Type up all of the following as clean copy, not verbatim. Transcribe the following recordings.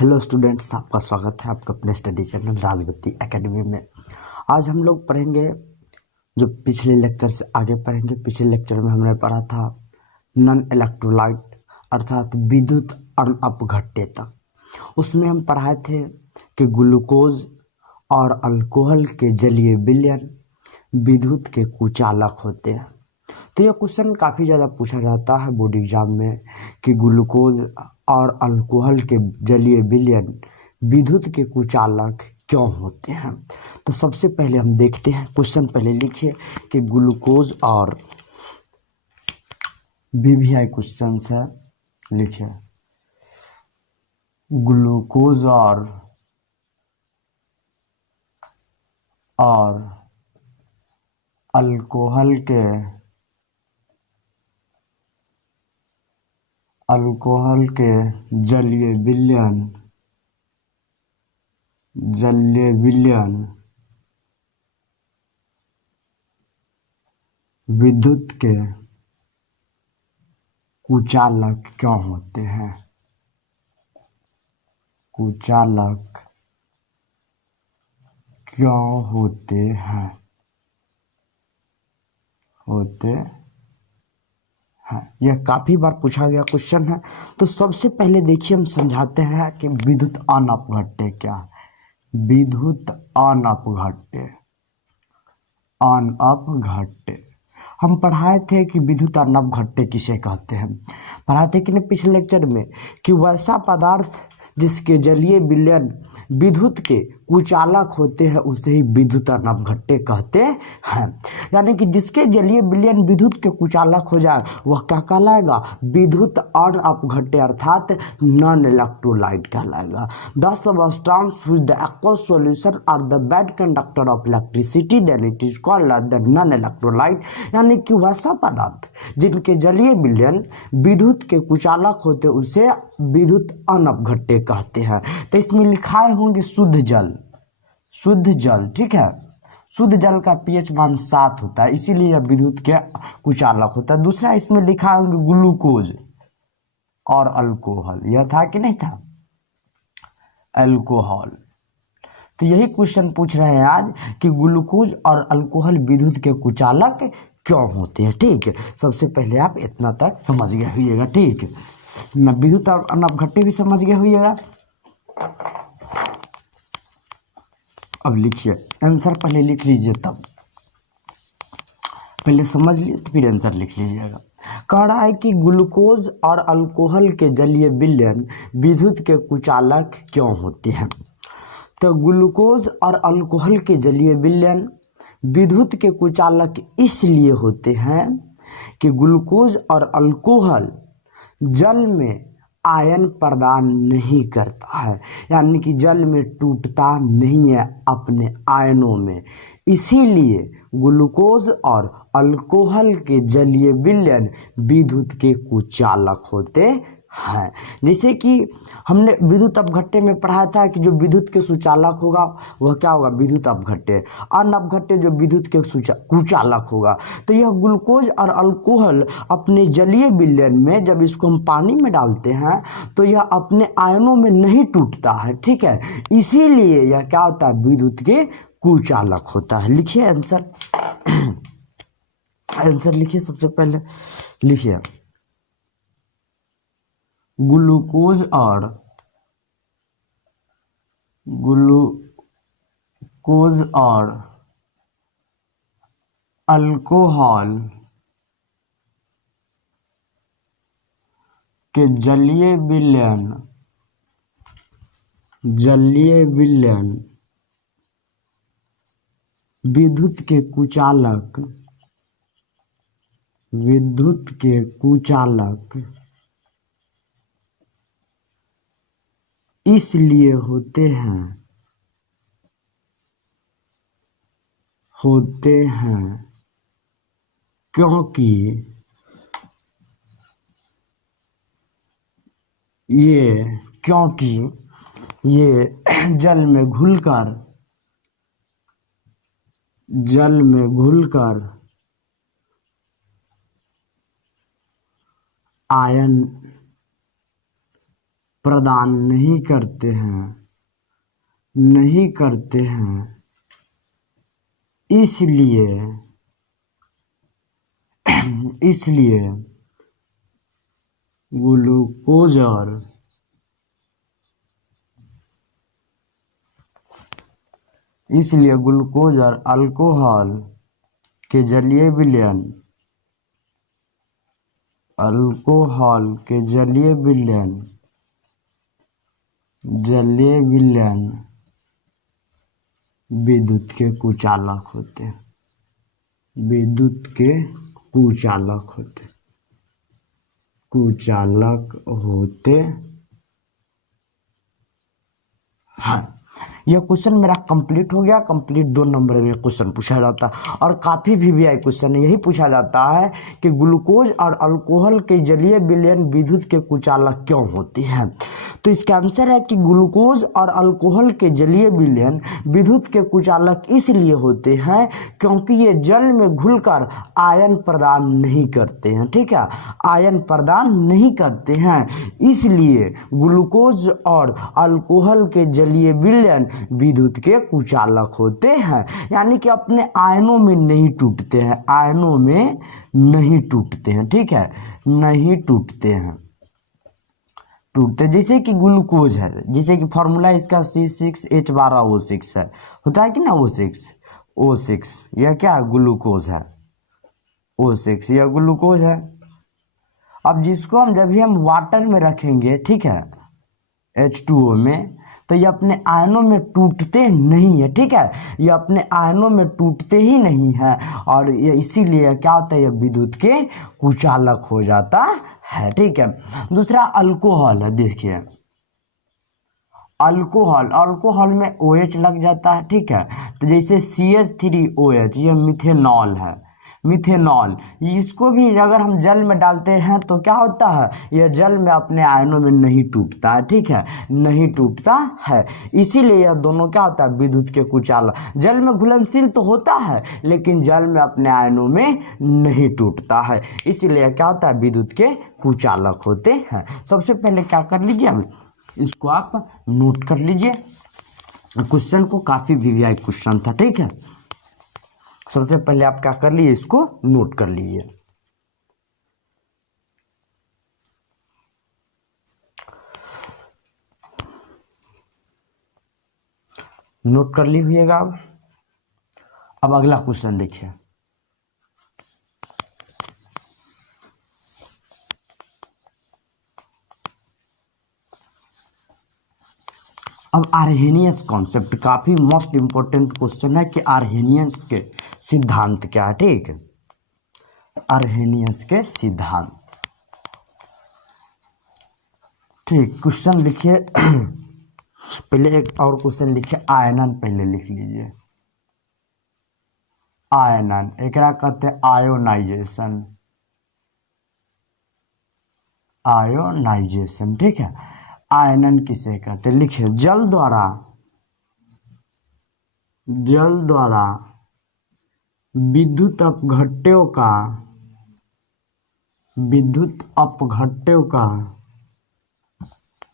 Hello students, आपका स्वागत है आपका अपने स्टडी चैनल राजवती एकेडमी में। आज हम लोग पढ़ेंगे जो पिछले लेक्चर से आगे पढ़ेंगे। पिछले लेक्चर में हमने पढ़ा था नॉन इलेक्ट्रोलाइट अर्थात विद्युत अपघट्यता। उसमें हम पढ़ाए थे कि ग्लूकोज और अल्कोहल के जलीय विलयन विद्युत के कुचालक होते हैं। तो यह क्वेश्चन काफ़ी ज़्यादा पूछा जाता है बोर्ड एग्जाम में कि ग्लूकोज और अल्कोहल के जलीय विलयन विद्युत के कुचालक क्यों होते हैं। तो सबसे पहले हम देखते हैं क्वेश्चन। पहले लिखिए कि ग्लूकोज और VVI क्वेश्चन है। लिखिए ग्लूकोज और अल्कोहल के जलीय विलयन विद्युत के कुचालक क्यों होते हैं। कुचालक क्यों होते हैं। यह काफी बार पूछा गया क्वेश्चन है। तो सबसे पहले देखिए हम समझाते हैं कि विद्युत अनअपघट्य क्या है। विद्युत अनअपघट्य हम पढ़ाए थे कि विद्युत अनअपघट्य किसे कहते हैं। पढ़ाए थे कि नहीं पिछले लेक्चर में कि वैसा पदार्थ जिसके जलीय विलयन विद्युत के कुचालक होते हैं उसे ही विद्युत अनअपघट्य कहते हैं। यानी कि जिसके जलीय विलयन विद्युत के कुचालक हो जाए वह क्या कहलाएगा, विद्युत अनअपघट्य अर्थात नॉन इलेक्ट्रोलाइट कहलाएगा। The substance with the aqueous solution are the bad conductor of electricity, then it is called as the non electrolyte। यानी कि वैसा पदार्थ जिनके जलीय विलयन विद्युत के कुचालक होते उसे विद्युत अनअपघट्य कहते हैं। तो इसमें लिखाए होंगे शुद्ध जल, ठीक है। शुद्ध जल का pH मान 7 होता है, इसीलिए यह विद्युत के कुचालक होता है। दूसरा इसमें लिखा होंगे ग्लूकोज और अल्कोहल। यह था कि नहीं था, अल्कोहल। तो यही क्वेश्चन पूछ रहे हैं आज कि ग्लूकोज और अल्कोहल विद्युत के कुचालक क्यों होते हैं। ठीक है, सबसे पहले आप इतना तक समझ गए होइएगा। ठीक है ना, विद्युत और अनअपघट्य भी समझ गए होइएगा। अब लिखिए आंसर, पहले लिख लीजिए, तब पहले समझ लिए तो फिर आंसर लिख लीजिएगा। कह रहा है कि ग्लूकोज और अल्कोहल के जलीय विलयन विद्युत के कुचालक क्यों होते हैं। तो ग्लूकोज और अल्कोहल के जलीय विलयन विद्युत के कुचालक इसलिए होते हैं कि ग्लूकोज और अल्कोहल जल में आयन प्रदान नहीं करता है, यानी कि जल में टूटता नहीं है अपने आयनों में। इसीलिए ग्लूकोज और अल्कोहल के जलीय विलयन विद्युत के कुचालक होते हैं। जैसे कि हमने विद्युत अपघट्य में पढ़ा था कि जो विद्युत के सुचालक होगा वह क्या होगा, विद्युत अपघट्य। अनअपघट्य जो विद्युत के कुचालक होगा। तो यह ग्लूकोज और अल्कोहल अपने जलीय विलयन में जब इसको हम पानी में डालते हैं तो यह अपने आयनों में नहीं टूटता है, ठीक है। इसीलिए यह क्या होता है, विद्युत के कुचालक होता है। लिखिए आंसर, आंसर लिखिए। सबसे पहले लिखिए ग्लूकोज और अल्कोहल के जलीय विलयन विद्युत के कुचालक इसलिए होते हैं क्योंकि ये जल में घुलकर आयन प्रदान नहीं करते हैं, नहीं करते हैं, इसलिए इसलिए ग्लूकोज और अल्कोहल के जलीय विलयन विद्युत के कुचालक होते हैं, कुचालक होते हैं। यह क्वेश्चन मेरा कंप्लीट हो गया। कंप्लीट 2 नंबर में क्वेश्चन पूछा जाता है और काफ़ी वीवीआई क्वेश्चन है। यही पूछा जाता है कि ग्लूकोज और अल्कोहल के जलीय विलयन विद्युत के कुचालक क्यों होते हैं। तो इसका आंसर है कि ग्लूकोज और अल्कोहल के जलीय विलयन विद्युत के कुचालक इसलिए होते हैं क्योंकि ये जल में घुलकर आयन प्रदान नहीं करते हैं। ठीक है, आयन प्रदान नहीं करते हैं, इसलिए ग्लूकोज और अल्कोहल के जलीय विलयन विद्युत के कुचालक होते हैं। यानी कि अपने आयनों में नहीं टूटते हैं, आयनों में नहीं टूटते हैं। ठीक है, नहीं टूटते हैं, जैसे कि ग्लूकोज है, जैसे कि फॉर्मूला इसका C6H12O6 है, होता है कि ना, O6 यह क्या ग्लूकोज है, O6 यह ग्लूकोज है। अब जिसको हम जब भी हम वाटर में रखेंगे, ठीक है, H2O में, तो ये अपने आयनों में टूटते नहीं है। ठीक है, ये अपने आयनों में टूटते ही नहीं है और ये इसीलिए क्या होता है, ये विद्युत के कुचालक हो जाता है। ठीक है, दूसरा अल्कोहल है। देखिए अल्कोहल में OH लग जाता है। ठीक है, तो जैसे CH3OH ये मिथेनॉल है, मिथेनॉल, इसको भी अगर हम जल में डालते हैं तो क्या होता है, यह जल में अपने आयनों में नहीं टूटता है। ठीक है, नहीं टूटता है, इसीलिए यह दोनों क्या होता है, विद्युत के कुचालक। जल में घुलनशील तो होता है लेकिन जल में अपने आयनों में नहीं टूटता है, इसीलिए क्या होता है, विद्युत के कुचालक होते हैं। सबसे पहले क्या कर लीजिए, अब इसको आप नोट कर लीजिए। क्वेश्चन को काफी वीवीआई क्वेश्चन था। ठीक है, सबसे पहले आप क्या कर लीजिए, इसको नोट कर लीजिए। नोट कर ली हुईगा। अब अगला क्वेश्चन देखिए। अब आर्हेनियस कॉन्सेप्ट काफी मोस्ट इंपोर्टेंट क्वेश्चन है कि आर्हेनियस के सिद्धांत क्या है। ठीक है, आर्हेनियस के सिद्धांत। ठीक, क्वेश्चन लिखिए। पहले एक और क्वेश्चन लिखिए, आयनन पहले लिख लीजिए। आयनन एकरा कहते हैं आयोनाइजेशन, आयोनाइजेशन। ठीक है, आयनन किसे कहते हैं, लिखिए। जल द्वारा विद्युत अपघट्यों का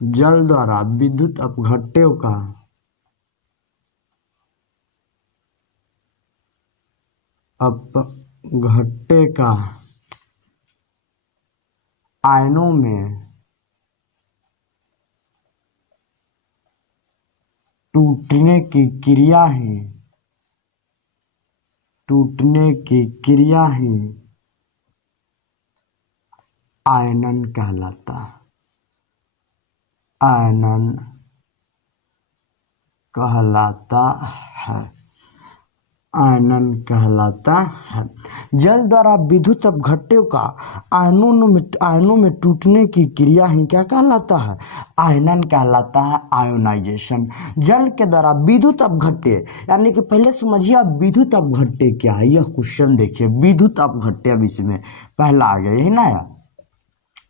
जल द्वारा विद्युत अपघट्यों का आयनों में टूटने की क्रिया ही आयनन कहलाता है। आयनन कहलाता है। जल द्वारा विद्युत अपघट्यों का आयनों में टूटने की क्रिया ही क्या कहलाता है, आयनन कहलाता है, आयोनाइजेशन। जल के द्वारा विद्युत अपघट्य, यानी कि पहले समझिए आप विद्युत अपघट्य क्या है। यह क्वेश्चन देखिए, विद्युत अपघट्य, अब इसमें पहला आ गया, यही ना यार,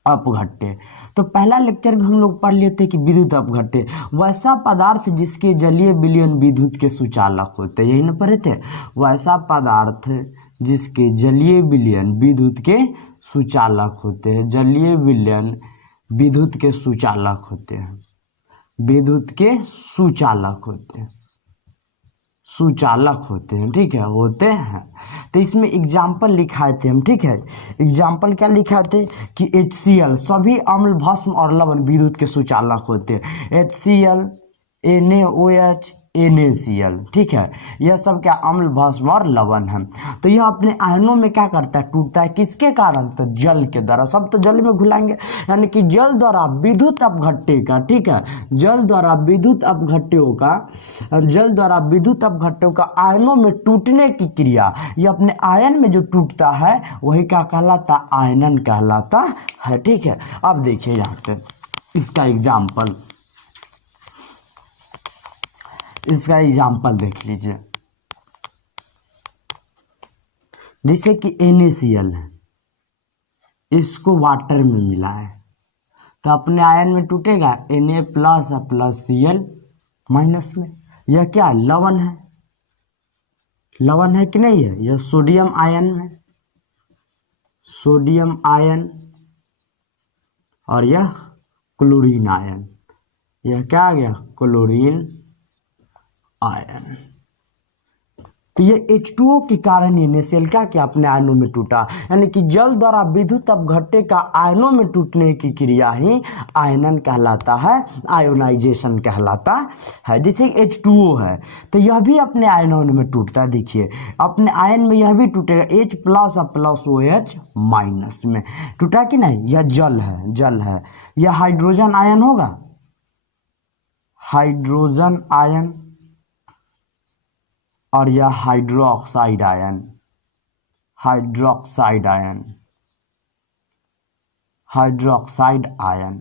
अपघट्य। तो पहला लेक्चर में हम लोग पढ़ लेते हैं कि विद्युत अपघट्य वैसा पदार्थ जिसके जलीय विलयन विद्युत के सुचालक होते हैं, यही ना पढ़े थे। वैसा पदार्थ जिसके जलीय विलयन विद्युत के सुचालक होते हैं, जलीय विलयन विद्युत के सुचालक होते हैं, विद्युत के सुचालक होते हैं, सुचालक होते हैं, ठीक है, होते हैं। तो इसमें एग्जाम्पल लिखाए थे हम, ठीक है, एग्जाम्पल क्या लिखाए थे कि HCl सभी अम्ल भस्म और लवण विद्युत के सुचालक होते हैं। HCl, NaOH, NaCl, ठीक है, यह सब क्या अम्ल भस्म और लवण है। तो यह अपने आयनों में क्या करता है, टूटता है, किसके कारण, तो जल के द्वारा, सब तो जल में घुलाएंगे, यानी कि जल द्वारा विद्युत अपघट्य का, ठीक है, जल द्वारा विद्युत अपघट्यों का, जल द्वारा विद्युत अपघट्यों का आयनों में टूटने की क्रिया, यह अपने आयन में जो टूटता है वही क्या कहलाता, आयनन कहलाता है, ठीक है। अब देखिए यहाँ पे इसका एग्जाम्पल, इसका एग्जाम्पल देख लीजिए, जैसे कि NaCl है, इसको वाटर में मिला है तो अपने आयन में टूटेगा, Na प्लस और प्लस Cl माइनस में। यह क्या लवण है, लवण है कि नहीं है, यह सोडियम आयन में, सोडियम आयन, और यह क्लोरीन आयन, यह क्या आ गया, क्लोरीन आयन। तो ये H2O के कारण ये NaCl क्या किया, अपने आयनों में टूटा, यानी कि जल द्वारा विद्युत अपघट्य का आयनों में टूटने की क्रिया ही आयनन कहलाता है, आयोनाइजेशन कहलाता है। जैसे H2O है तो यह भी अपने आयनों में टूटता है, देखिए अपने आयन में यह भी टूटेगा, H प्लस और प्लस OH माइनस में टूटा कि नहीं, यह जल है, जल है, यह हाइड्रोजन आयन होगा, हाइड्रोजन आयन, और यह hydroxide ion, hydroxide ion, hydroxide ion,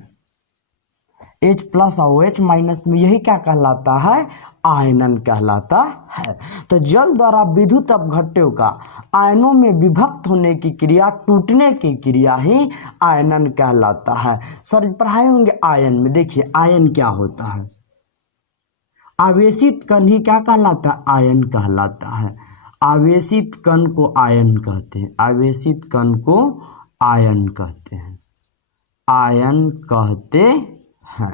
H plus और OH माइनस में यही क्या कहलाता है, आयनन कहलाता है। तो जल द्वारा विद्युत अपघट्यों का आयनों में विभक्त होने की क्रिया, टूटने की क्रिया ही आयनन कहलाता है। सर पढ़ाए होंगे आयन में, देखिए आयन क्या होता है, आवेशित कण ही क्या कहलाता है, आयन कहलाता है। आवेशित कण को आयन कहते हैं, आवेशित कण को आयन कहते हैं, आयन कहते हैं।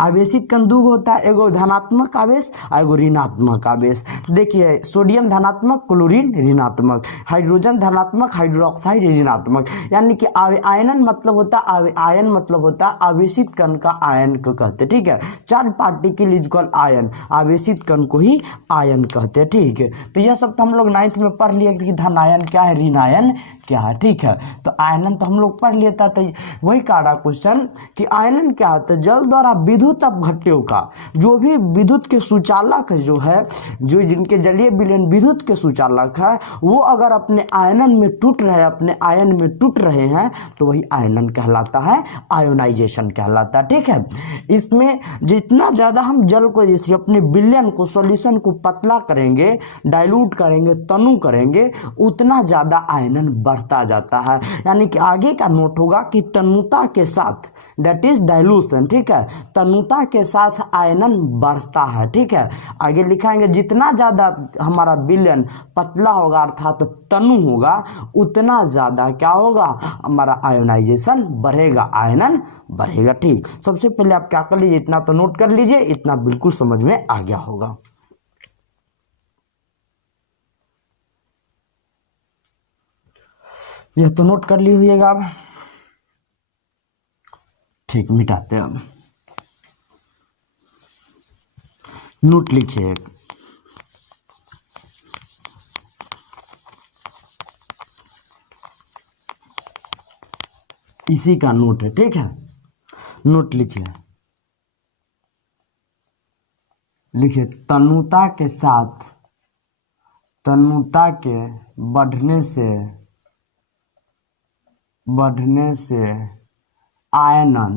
आवेशित कण दो होता है, एगो धनात्मक आवेश और एगो ऋणात्मक आवेश। देखिए सोडियम धनात्मक, क्लोरीन ऋणात्मक, हाइड्रोजन धनात्मक, हाइड्रोक्साइड ऋणात्मक, यानी कि आयनन मतलब होता है, आयन मतलब होता है आवेशित कण का आयन को कहते हैं, ठीक है। Charge particle is called ion, आवेशित कण को ही आयन कहते हैं, ठीक है। तो यह सब तो हम लोग 9th में पढ़ लिए कि धन आयन क्या है, ऋण आयन क्या है, ठीक है। तो आयनन तो हम लोग पढ़ लेता, तो वही काढ़ा क्वेश्चन कि आयनन क्या होता है, जल द्वारा विद्युत अपघट्यों का, जो भी विद्युत के सुचालक जो है, जो जिनके जलीय विलयन विद्युत के सुचालक है, वो अगर अपने आयनन में टूट रहे, अपने आयन में टूट रहे हैं तो वही आयनन कहलाता है, आयोनाइजेशन कहलाता है, ठीक है। इसमें जितना ज़्यादा हम जल को, जैसे अपने विलयन को, सॉल्यूशन को पतला करेंगे, डाइल्यूट करेंगे, तनु करेंगे, उतना ज़्यादा आयनन बढ़ता जाता है। यानी कि आगे का नोट होगा कि तनुता के साथ, दैट इज डाइल्यूशन, ठीक है, तनुता के साथ आयनन बढ़ता है, ठीक है। आगे लिखाएंगे जितना ज़्यादा हमारा विलयन पतला होगा अर्थात तनु होगा, उतना ज़्यादा क्या होगा, हमारा आयोनाइजेशन बढ़ेगा, आयनन बढ़ेगा, ठीक। सबसे पहले आप क्या कर लीजिए, इतना तो नोट कर लीजिए, इतना बिल्कुल समझ में आ गया होगा। यह तो नोट कर ली हुईगा अब, ठीक, मिटाते हैं अब। नोट लिखिए, इसी का नोट है, ठीक है। नोट लिखिए, लिखिए तनुता के साथ, तनुता के बढ़ने से आयनन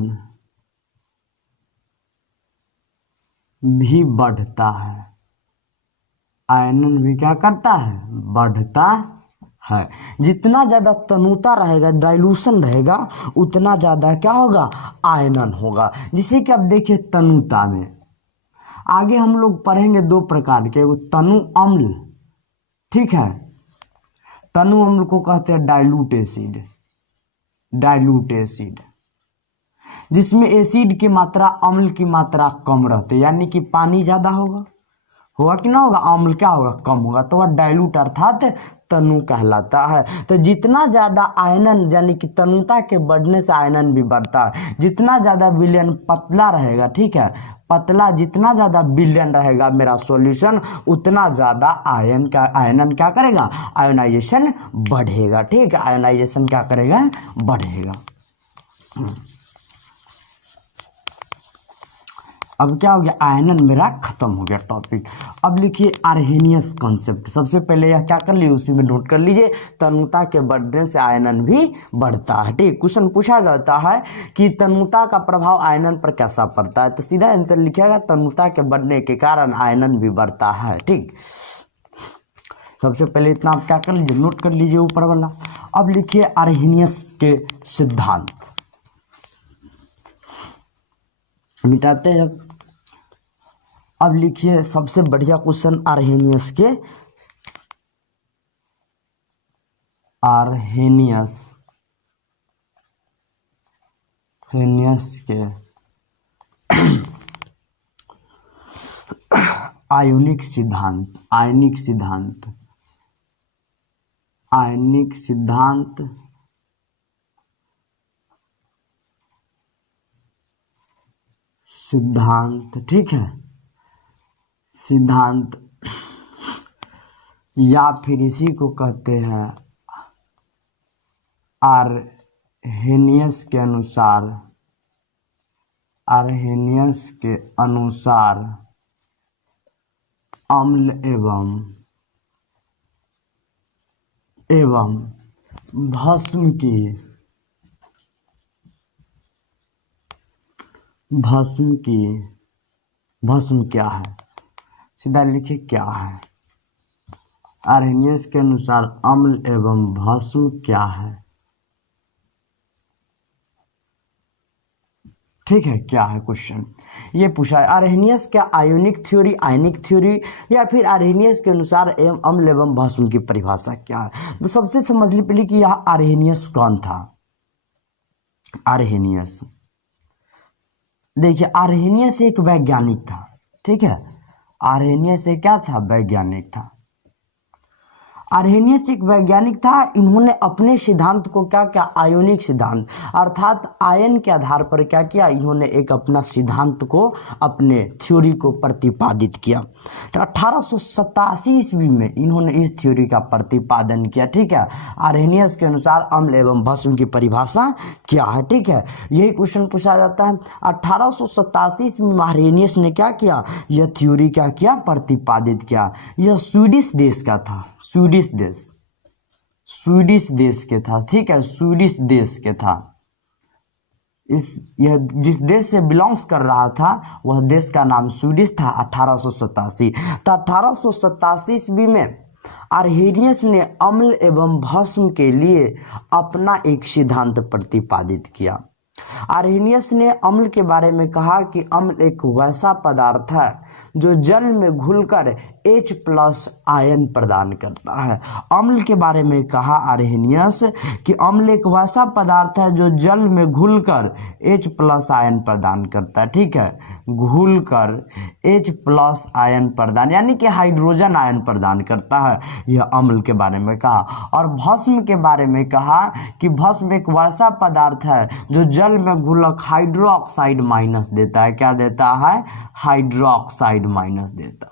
भी बढ़ता है, आयनन भी क्या करता है, बढ़ता है। जितना ज़्यादा तनुता रहेगा, डाइल्यूशन रहेगा, उतना ज़्यादा क्या होगा, आयनन होगा। जिसे कि अब देखिए तनुता में आगे हम लोग पढ़ेंगे दो प्रकार के, वो तनु अम्ल, ठीक है, तनु अम्ल को कहते हैं डाइल्यूट एसिड, डाइल्यूट एसिड। जिसमें एसिड की मात्रा अम्ल की मात्रा कम रहती है, यानी कि पानी ज़्यादा होगा कि ना होगा, अम्ल क्या होगा, कम होगा, तो वह डाइल्यूट अर्थात तनु कहलाता है। तो जितना ज़्यादा आयनन यानी कि तनुता के बढ़ने से आयनन भी बढ़ता है। जितना ज़्यादा विलयन पतला रहेगा, ठीक है, पतला जितना ज़्यादा विलयन रहेगा मेरा सॉल्यूशन, उतना ज़्यादा आयनन क्या करेगा, आयोनाइजेशन बढ़ेगा। ठीक है, आयोनाइजेशन क्या करेगा, बढ़ेगा। अब क्या हो गया, आयनन मेरा खत्म हो गया टॉपिक। अब लिखिए आर्हेनियस कॉन्सेप्ट। सबसे पहले यह क्या कर लीजिए, उसी में नोट कर लीजिए, तनुता के बढ़ने से आयनन भी बढ़ता है। ठीक, क्वेश्चन पूछा जाता है कि तनुता का प्रभाव आयनन पर कैसा पड़ता है, तो सीधा आंसर लिखिएगा, तनुता के बढ़ने के कारण आयनन भी बढ़ता है। ठीक, सबसे पहले इतना आप क्या कर लीजिए, नोट कर लीजिए ऊपर वाला। अब लिखिए आर्हेनियस के सिद्धांत, मिटाते हैं। अब लिखिए सबसे बढ़िया क्वेश्चन आर्हेनियस के आयोनिक सिद्धांत, ठीक है, सिद्धांत, या फिर इसी को कहते हैं आर्हेनियस के अनुसार अम्ल एवं भस्म क्या है, सीधा लिखिए क्या है, आर्हेनियस के अनुसार अम्ल एवं भस्म क्या है। ठीक है, क्या है क्वेश्चन, ये पूछा है। आर्हेनियस क्या आयोनिक थ्योरी या फिर आर्हेनियस के अनुसार अम्ल एवं भस्म की परिभाषा क्या है। तो सबसे समझ ली पहले कि यह आर्हेनियस कौन था। आर्हेनियस, देखिए आर्हेनियस एक वैज्ञानिक था। ठीक है, आर्हेनियस एक क्या था, वैज्ञानिक था। आर्हेनियस एक वैज्ञानिक था। इन्होंने अपने सिद्धांत को क्या किया, आयोनिक सिद्धांत, अर्थात आयन के आधार पर क्या किया, इन्होंने एक अपना सिद्धांत को, अपने थ्योरी को प्रतिपादित किया। तो 1887 ईस्वी में इन्होंने इस थ्योरी का प्रतिपादन किया। ठीक है, आर्हेनियस के अनुसार अम्ल एवं भस्म की परिभाषा क्या है। ठीक है, यही क्वेश्चन पूछा जाता है। 1887 ईस्वी में आर्हेनियस ने क्या किया, यह थ्योरी क्या किया, प्रतिपादित किया। यह स्वीडिश देश का था, स्वीडिश देश के था। ठीक है, स्वीडिश देश के था। यह जिस देश से बिलोंग्स कर रहा था वह देश का नाम स्वीडिश था। 1887 तो 1887 ईस्वी में आर्हेनियस ने अम्ल एवं भस्म के लिए अपना एक सिद्धांत प्रतिपादित किया। आर्हेनियस ने अम्ल के बारे में कहा कि अम्ल एक वैसा पदार्थ है जो जल में घुलकर H+ आयन प्रदान करता है। अम्ल के बारे में कहा आर्हेनियस कि अम्ल एक वैसा पदार्थ है जो जल में घुलकर H+ आयन प्रदान करता है। ठीक है, घुलकर H+ आयन प्रदान यानी कि हाइड्रोजन आयन प्रदान करता है, यह अम्ल के बारे में कहा। और भस्म के बारे में कहा कि भस्म एक वैसा पदार्थ है जो जल में घुलक हाइड्रोक्साइड माइनस देता है। क्या देता है, हाइड्रोक्साइड माइनस देता है।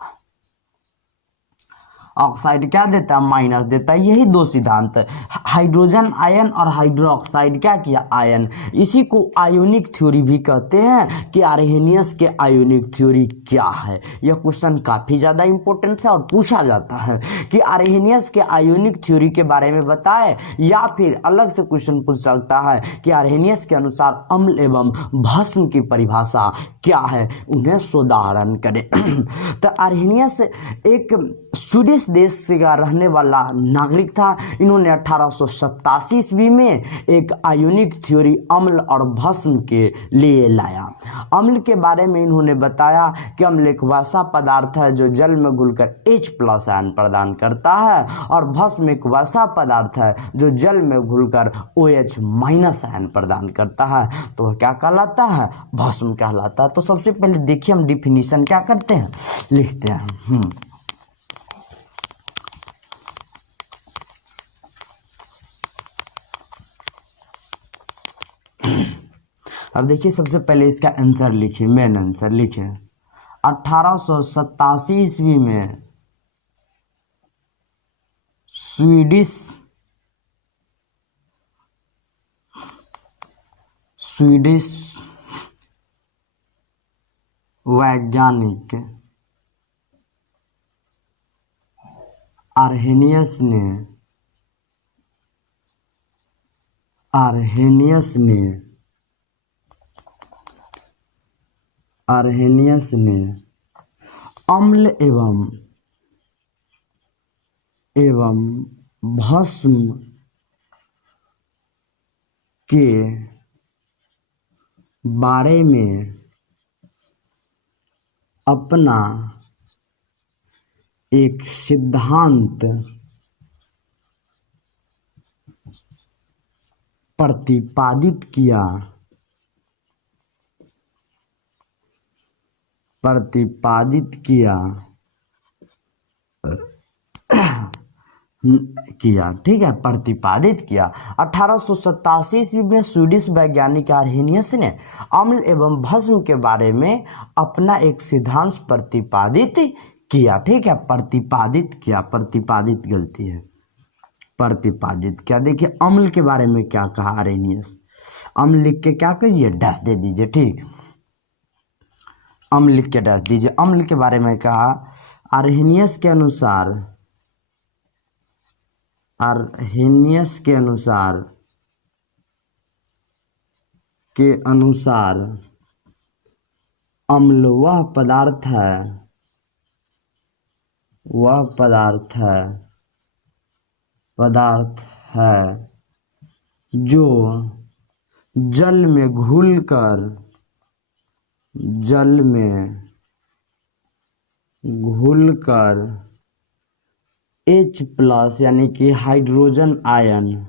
ऑक्साइड क्या देता है, माइनस देता है। यही दो सिद्धांत, हाइड्रोजन आयन और हाइड्रोक्साइड क्या किया, आयन। इसी को आयोनिक थ्योरी भी कहते हैं कि आर्हेनियस के आयोनिक थ्योरी क्या है। यह क्वेश्चन काफी ज्यादा इंपॉर्टेंट है और पूछा जाता है कि आर्हेनियस के आयोनिक थ्योरी के बारे में बताए, या फिर अलग से क्वेश्चन पूछ सकता है कि आर्हेनियस के अनुसार अम्ल एवं भस्म की परिभाषा क्या है, उन्हें सुधारण करें। तो आर्हेनियस एक स्वीडिश देश से का रहने वाला नागरिक था। इन्होंने 1887 ईस्वी में एक आयोनिक थ्योरी अम्ल और भस्म के लिए लाया। अम्ल के बारे में इन्होंने बताया कि अम्ल एक वैसा पदार्थ है जो जल में घुलकर H+ आयन प्रदान करता है, और भस्म एक वैसा पदार्थ है जो जल में घुलकर OH- आयन प्रदान करता है। तो वह क्या कहलाता है? भस्म कहलाता है। तो सबसे पहले देखिए हम डिफिनीशन क्या करते हैं, लिखते हैं। अब देखिए सबसे पहले इसका आंसर लिखिए, मेन आंसर लिखिए। 1887 ईस्वी में स्वीडिश वैज्ञानिक आर्हेनियस ने अम्ल एवं भस्म के बारे में अपना एक सिद्धांत प्रतिपादित किया ठीक है, प्रतिपादित किया। 1887 ईस्वी में स्वीडिश वैज्ञानिक आर्हेनियस ने अम्ल एवं भस्म के बारे में अपना एक सिद्धांत प्रतिपादित किया। ठीक है, प्रतिपादित किया, प्रतिपादित गलती है, प्रतिपादित क्या। देखिए अम्ल के बारे में क्या कहा आर्हेनियस, अम्ल लिख के क्या कीजिए, डैश दे दीजिए। ठीक, अम्ल लिख के डैश दीजिए। अम्ल के बारे में कहा आर्हेनियस के अनुसार अम्ल वह पदार्थ है जो जल में घुलकर H+ यानी कि हाइड्रोजन आयन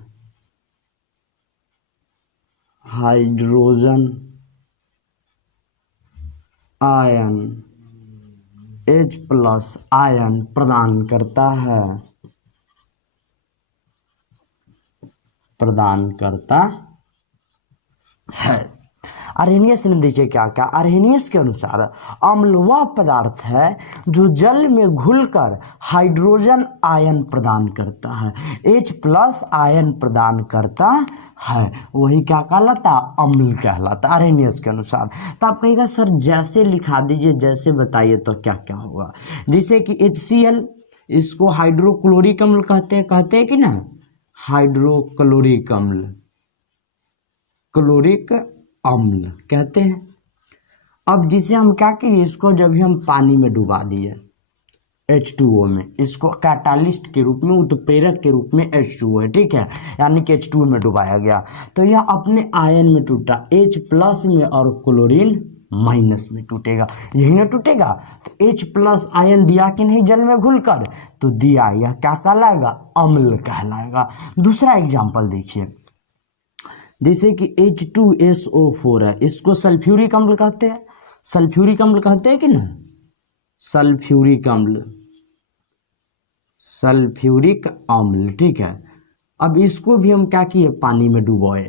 H+ आयन प्रदान करता है। आर्हेनियस ने देखिए क्या कहा, आर्हेनियस के अनुसार अम्ल वह पदार्थ है जो जल में घुलकर हाइड्रोजन आयन प्रदान करता है, H+ आयन प्रदान करता है, वही क्या कहलाता, अम्ल कहलाता आर्हेनियस के अनुसार। तो आप कहिएगा सर जैसे लिखा दीजिए, जैसे बताइए तो क्या क्या होगा। जैसे कि HCl, इसको हाइड्रोक्लोरिक अम्ल कहते हैं कि ना, हाइड्रोक्लोरिक अम्ल कहते हैं। अब जिसे हम क्या करिए, इसको जब भी हम पानी में डुबा दिए H2O में, इसको कैटालिस्ट के रूप में, उत्प्रेरक के रूप में H2O है, ठीक है, यानी कि H2O में डुबाया गया तो यह अपने आयन में टूटा, H+ में और क्लोरीन माइनस में टूटेगा, यही ना टूटेगा। तो H+ आयन दिया कि नहीं जल में घुलकर, तो दिया, यह क्या कहलाएगा, अम्ल कहलाएगा। दूसरा एग्जाम्पल देखिए, जैसे कि H2SO4 है, इसको सल्फ्यूरिक अम्ल कहते हैं, सल्फ्यूरिक अम्ल कहते हैं कि ना, सल्फ्यूरिक अम्ल, ठीक है। अब इसको भी हम क्या किए, पानी में डुबोए,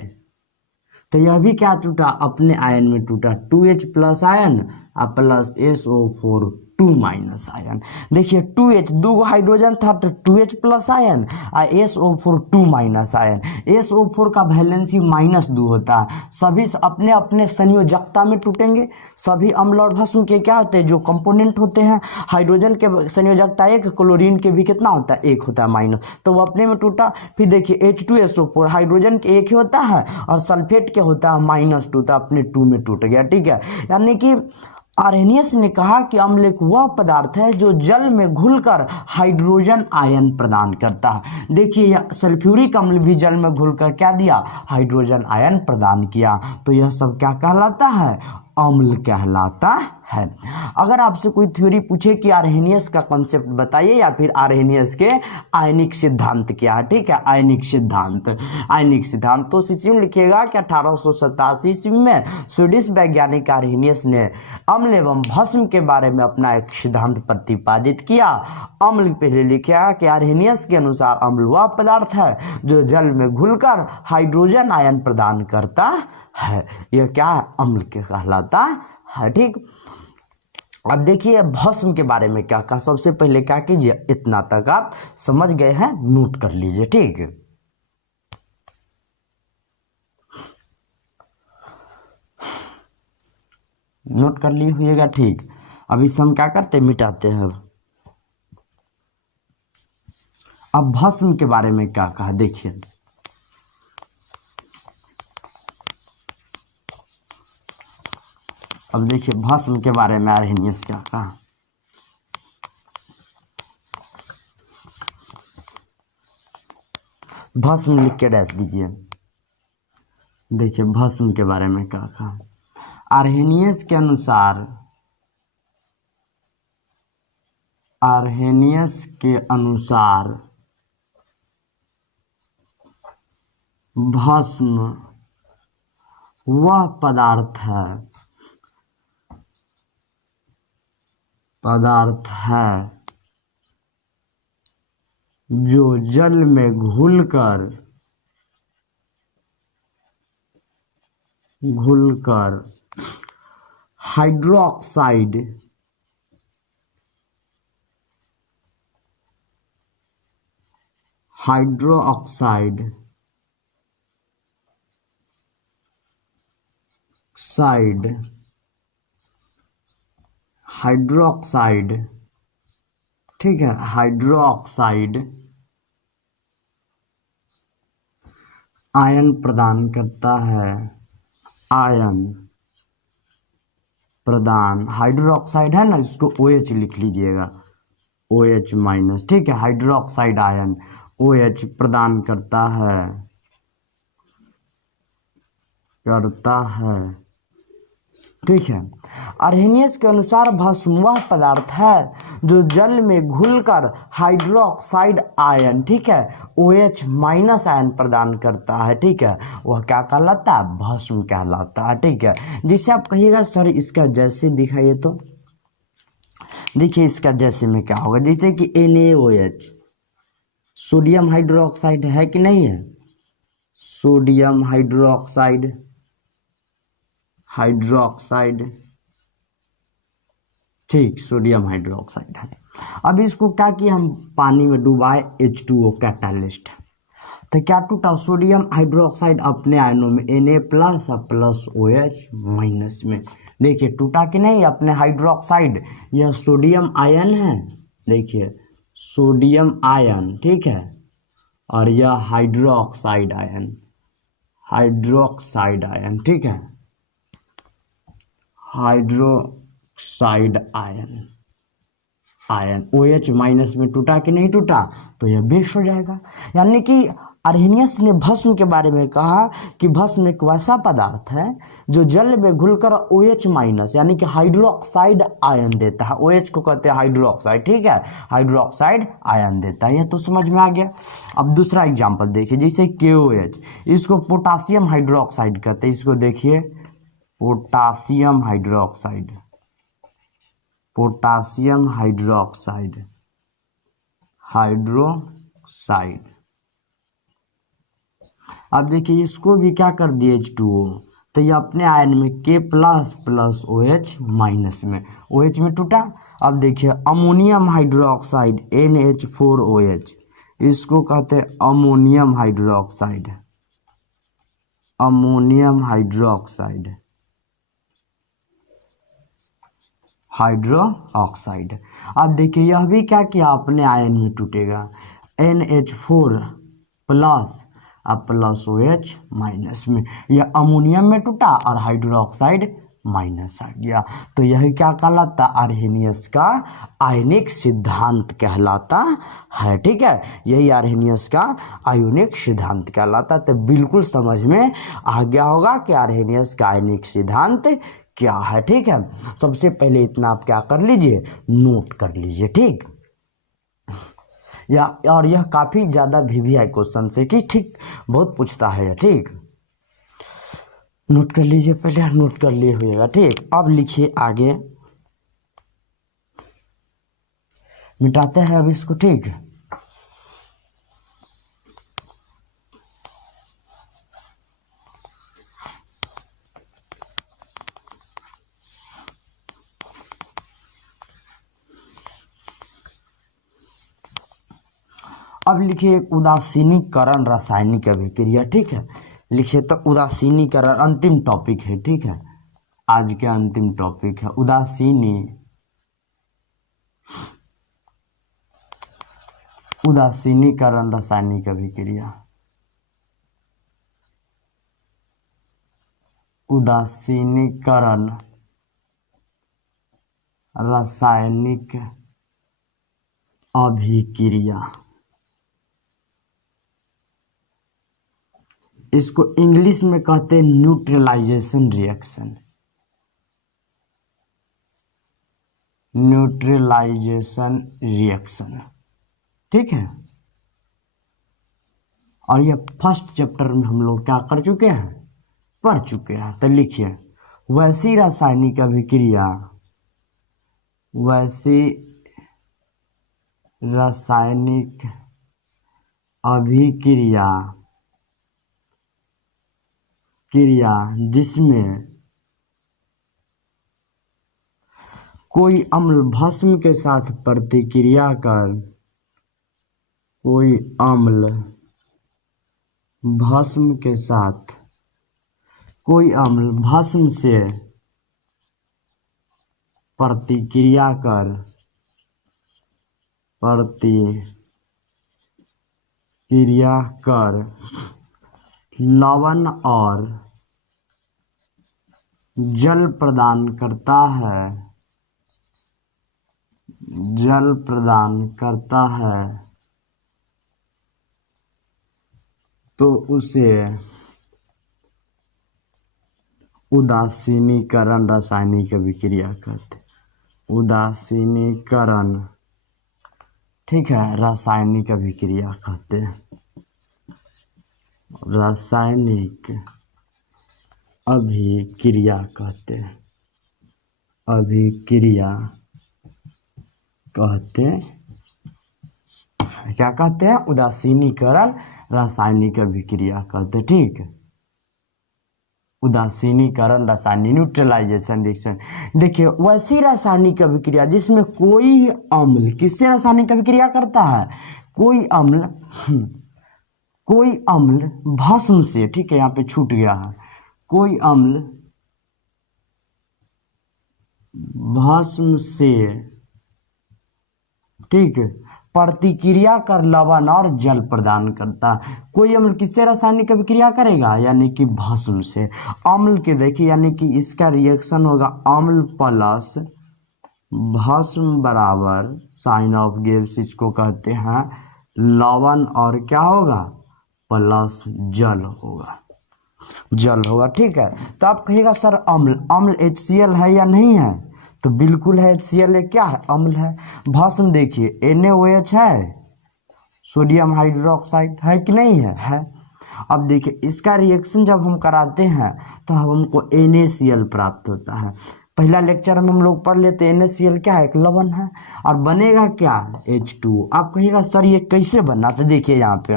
तो यह भी क्या टूटा, अपने आयन में टूटा, 2H+ ion plus SO4 2- ion. देखिए 2H, दो हाइड्रोजन था तो 2H+ आयन और SO4 2- आयन। SO4 का वैलेंसी -2 होता है। सभी अपने अपने संयोजकता में टूटेंगे। सभी अम्ल और भस्म के क्या होते हैं, जो कंपोनेंट होते हैं, हाइड्रोजन के संयोजकता 1, क्लोरीन के भी कितना होता है, 1 होता है माइनस, तो वो अपने में टूटा। फिर देखिए H2SO4 हाइड्रोजन के 1 ही होता है और सल्फेट के होता है -2, तो अपने 2 में टूट गया, ठीक है। यानी कि आर्हेनियस ने कहा कि अम्ल एक वह पदार्थ है जो जल में घुलकर हाइड्रोजन आयन प्रदान करता है। देखिए सल्फ्यूरिक अम्ल भी जल में घुलकर क्या दिया, हाइड्रोजन आयन प्रदान किया। तो यह सब क्या कहलाता है, अम्ल कहलाता है। अगर आपसे कोई थ्योरी पूछे कि आर्हेनियस का कॉन्सेप्ट बताइए या फिर आर्हेनियस के आयनिक सिद्धांत क्या है, ठीक है, आयनिक सिद्धांत। आयनिक सिद्धांत तो इसी में लिखिएगा कि 1887 ईस्वी में स्वीडिश वैज्ञानिक आर्हेनियस ने अम्ल एवं भस्म के बारे में अपना एक सिद्धांत प्रतिपादित किया। अम्ल पहले लिखिएगा कि आर्हेनियस के अनुसार अम्ल वह पदार्थ है जो जल में घुलकर हाइड्रोजन आयन प्रदान करता है। यह क्या है, अम्ल के कहलाता है, ठीक। अब देखिए भस्म के बारे में क्या कहा। सबसे पहले क्या कीजिए, इतना तक आप समझ गए हैं, नोट कर लीजिए, ठीक। नोट कर लिए हुएगा, ठीक। अब इसे हम क्या करते हैं, मिटाते हैं। अब भस्म के बारे में क्या कहा, देखिए अब देखिए भस्म के बारे में आर्हेनियस क्या कहा। भस्म लिख के डैश दीजिए। देखिए भस्म के बारे में क्या कहा। आर्हेनियस के अनुसार, आर्हेनियस के अनुसार भस्म वह पदार्थ है जो जल में घुलकर हाइड्रोक्साइड हाइड्रोक्साइड, ठीक है, हाइड्रोक्साइड आयन प्रदान करता है। आयन प्रदान, हाइड्रोक्साइड है ना, इसको OH लिख लीजिएगा, OH माइनस, ठीक है। हाइड्रोक्साइड आयन OH प्रदान करता है, ठीक है। आर्हेनियस के अनुसार भस्म वह पदार्थ है जो जल में घुलकर हाइड्रोक्साइड आयन, ठीक है, OH माइनस आयन प्रदान करता है, ठीक है। वह क्या कहलाता है, भस्म कहलाता है, ठीक है। जिसे आप कहिएगा सर इसका जैसे दिखाइए, तो देखिए इसका जैसे में क्या होगा, जैसे कि NaOH सोडियम हाइड्रोक्साइड है कि नहीं है, सोडियम हाइड्रोक्साइड, ठीक, सोडियम हाइड्रोक्साइड है। अब इसको क्या किया, हम पानी में डुबाए, H2O कैटालिस्ट, तो क्या टूटा, सोडियम हाइड्रोक्साइड अपने आयनों में Na प्लस और प्लस OH माइनस में, देखिए टूटा कि नहीं, अपने हाइड्रोक्साइड, यह सोडियम आयन है, देखिए सोडियम आयन, ठीक है, और यह हाइड्रोक्साइड आयन, ठीक है, हाइड्रोक्साइड आयन OH माइनस में टूटा कि नहीं टूटा, तो यह बेस हो जाएगा। यानी कि आर्हेनियस ने भस्म के बारे में कहा कि भस्म एक वैसा पदार्थ है जो जल में घुलकर OH माइनस यानी कि हाइड्रोक्साइड आयन देता है। OH को कहते हैं हाइड्रोक्साइड, ठीक है, हाइड्रोक्साइड आयन देता है, यह तो समझ में आ गया। अब दूसरा एग्जांपल देखिए, जैसे KOH, इसको पोटासियम हाइड्रोक्साइड कहते हैं, इसको देखिए पोटासियम हाइड्रोक्साइड। अब देखिए इसको भी क्या कर दिए, H2O, तो ये अपने आयन में K plus plus OH minus में, OH में टूटा। अब देखिए अमोनियम हाइड्रोक्साइड NH4OH, इसको कहते हैं अमोनियम हाइड्रोक्साइड। अब देखिए यह भी क्या किया, अपने आयन में टूटेगा, NH4 प्लस अब प्लस OH माइनस में, यह अमोनियम में टूटा और हाइड्रोक्साइड माइनस आ गया। तो यह क्या कहलाता, आर्हेनियस का आयनिक सिद्धांत कहलाता है। ठीक है, यही आर्हेनियस का आयनिक सिद्धांत कहलाता। तो बिल्कुल समझ में आ गया होगा कि आर्हेनियस का आयनिक सिद्धांत क्या है। ठीक है, सबसे पहले इतना आप क्या कर लीजिए, नोट कर लीजिए। ठीक, या और यह काफ़ी ज़्यादा VVI क्वेश्चन से कि ठीक बहुत पूछता है। ठीक, नोट कर लीजिए, पहले नोट कर लिए होइएगा। ठीक, अब लिखिए आगे, मिटाते हैं अब इसको। ठीक, अब लिखिए उदासीनीकरण रासायनिक अभिक्रिया। ठीक है, लिखिए तो उदासीनीकरण अंतिम टॉपिक है। ठीक है, आज के अंतिम टॉपिक है उदासीनीकरण रासायनिक अभिक्रिया। उदासीनीकरण रासायनिक अभिक्रिया, इसको इंग्लिश में कहते हैं न्यूट्रलाइजेशन रिएक्शन। न्यूट्रलाइजेशन रिएक्शन, ठीक है। और ये फर्स्ट चैप्टर में हम लोग क्या कर चुके हैं, पढ़ चुके हैं। तो लिखिए, वैसी रासायनिक अभिक्रिया, वैसी रासायनिक अभिक्रिया जिसमें कोई अम्ल भस्म के साथ प्रतिक्रिया कर, कोई अम्ल भस्म के साथ, कोई अम्ल भस्म से प्रतिक्रिया कर, लवण और जल प्रदान करता है, तो उसे उदासीनीकरण रासायनिक अभिक्रिया कहते। उदासीनीकरण, ठीक है, रासायनिक अभिक्रिया कहते हैं। रासायनिक अभिक्रिया कहते हैं, अभिक्रिया कहते क्या कहते हैं, उदासीनीकरण रासायनिक अभिक्रिया कहते। ठीक, उदासीनीकरण रासायनिक, न्यूट्रलाइजेशन रिएक्शन। देखिए, वैसी रासायनिक अभिक्रिया जिसमें कोई अम्ल किससे रासायनिक अभिक्रिया करता है, कोई अम्ल भस्म से, ठीक है, यहाँ पे छूट गया है, कोई अम्ल भस्म से, ठीक है, प्रतिक्रिया कर लवण और जल प्रदान करता। कोई अम्ल किससे रासायनिक अभिक्रिया करेगा, यानी कि भस्म से। अम्ल के देखिए, यानी कि इसका रिएक्शन होगा अम्ल प्लस भस्म बराबर साइन ऑफ गिव्स, इसको कहते हैं लवण, और क्या होगा, प्लस जल होगा। ठीक है, तो आप कहिएगा सर अम्ल HCl है या नहीं है, तो बिल्कुल है, HCl है, क्या है, अम्ल है। भस्म देखिए NaOH है, सोडियम हाइड्रोक्साइड है कि नहीं है। अब देखिए, इसका रिएक्शन जब हम कराते हैं तो हमको NaCl प्राप्त होता है। पहला लेक्चर में हम लोग पढ़ लेते हैं NaCl क्या है, एक लवण है, और बनेगा क्या, H2। आप कहिएगा सर ये कैसे बना, तो देखिए यहाँ पे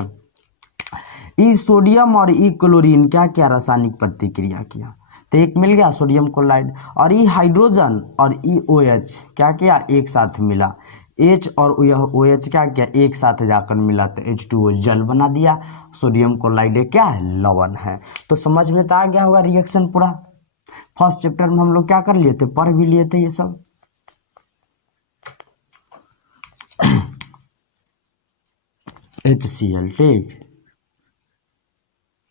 ई सोडियम और ई क्लोरीन क्या क्या रासायनिक प्रतिक्रिया किया, तो एक मिल गया सोडियम क्लोराइड, और ई हाइड्रोजन और ई OH क्या किया, एक साथ मिला, H और यह OH क्या किया, एक साथ जाकर मिला, तो H2O जल बना दिया। सोडियम क्लोराइड क्या है, लवण है। तो समझ में तो आ गया होगा रिएक्शन पूरा। फर्स्ट चैप्टर में हम लोग क्या कर लिए थे, पढ़ भी लिए थे ये सब। HCl, ठीक,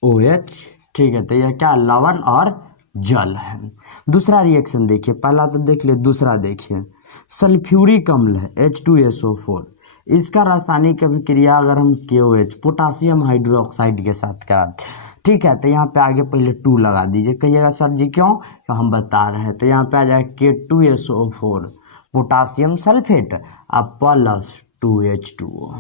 OH, ठीक है, तो यह क्या, लवण और जल है। दूसरा रिएक्शन देखिए, पहला तो देख लिए, दूसरा देखिए, सल्फ्यूरिक अम्ल है H2SO4, इसका रासायनिक अभिक्रिया अगर हम KOH पोटासियम हाइड्रोक्साइड के साथ कराते, ठीक है, तो यहाँ पे आगे पहले 2 लगा दीजिए। कहिएगा सर जी क्यों, तो हम बता रहे हैं, तो यहाँ पे आ जाएगा K2SO4 पोटासियम सल्फेट अब प्लस 2H2O,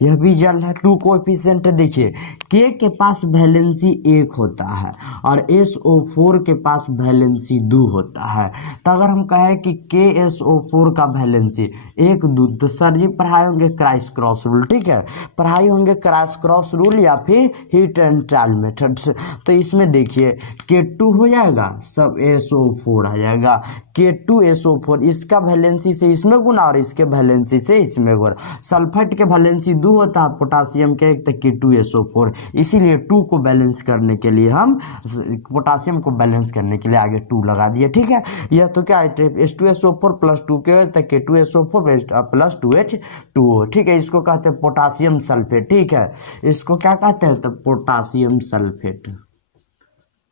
यह भी जल है। 2 कोएफिशिएंट देखिए, K के पास वैलेंसी 1 होता है और SO4 के पास वैलेंसी 2 होता है। तो अगर हम कहें कि KSO4 का वैलेंसी 1 2, तो सर जी पढ़ाए होंगे क्रॉस क्रॉस रूल, ठीक है, पढ़ाई होंगे क्रॉस क्रॉस रूल या फिर हीट एंड ट्रायल मेथड्स। तो इसमें देखिए K2 हो जाएगा, सब SO4 आ जाएगा, K2SO4 इसका वैलेंसी से इसमें गुना और इसके वैलेंसी से इसमें गुना। सल्फेट के वैलेंसी 2 होता है, पोटासियम के 1, तो K2SO4, इसीलिए 2 को बैलेंस करने के लिए हम पोटासियम को बैलेंस करने के लिए आगे 2 लगा दिए, ठीक है। यह तो क्या है, H2SO4 प्लस 2 के K2SO4 प्लस 2H2O, ठीक है, इसको कहते हैं पोटासियम सल्फेट, ठीक है, इसको क्या कहते हैं, तो potassium sulphate,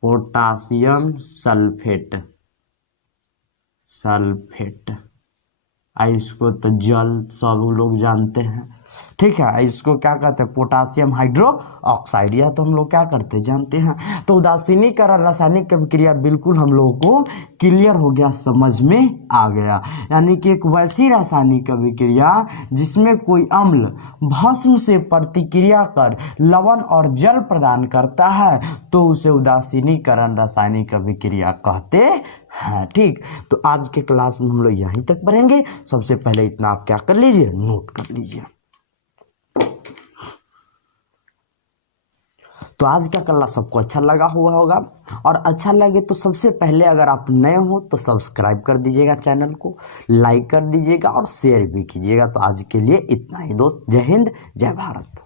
potassium sulphate, sulphate, इसको तो जल सब लोग जानते हैं, ठीक है। इसको क्या कहते हैं, पोटासियम हाइड्रोक्साइड, या तो हम लोग क्या करते हैं जानते हैं। तो उदासीनीकरण रासायनिक अभिक्रिया बिल्कुल हम लोगों को क्लियर हो गया, समझ में आ गया। यानी कि एक वैसी रासायनिक अभिक्रिया जिसमें कोई अम्ल भस्म से प्रतिक्रिया कर लवण और जल प्रदान करता है, तो उसे उदासीनीकरण रासायनिक अभिक्रिया कहते हैं, ठीक। तो आज के क्लास में हम लोग यहीं तक पढ़ेंगे। सबसे पहले इतना आप क्या कर लीजिए, नोट कर लीजिए। तो आज का क्लास सबको अच्छा लगा हुआ होगा, और अच्छा लगे तो सबसे पहले अगर आप नए हो तो सब्सक्राइब कर दीजिएगा, चैनल को लाइक कर दीजिएगा और शेयर भी कीजिएगा। तो आज के लिए इतना ही दोस्त, जय हिंद जय भारत।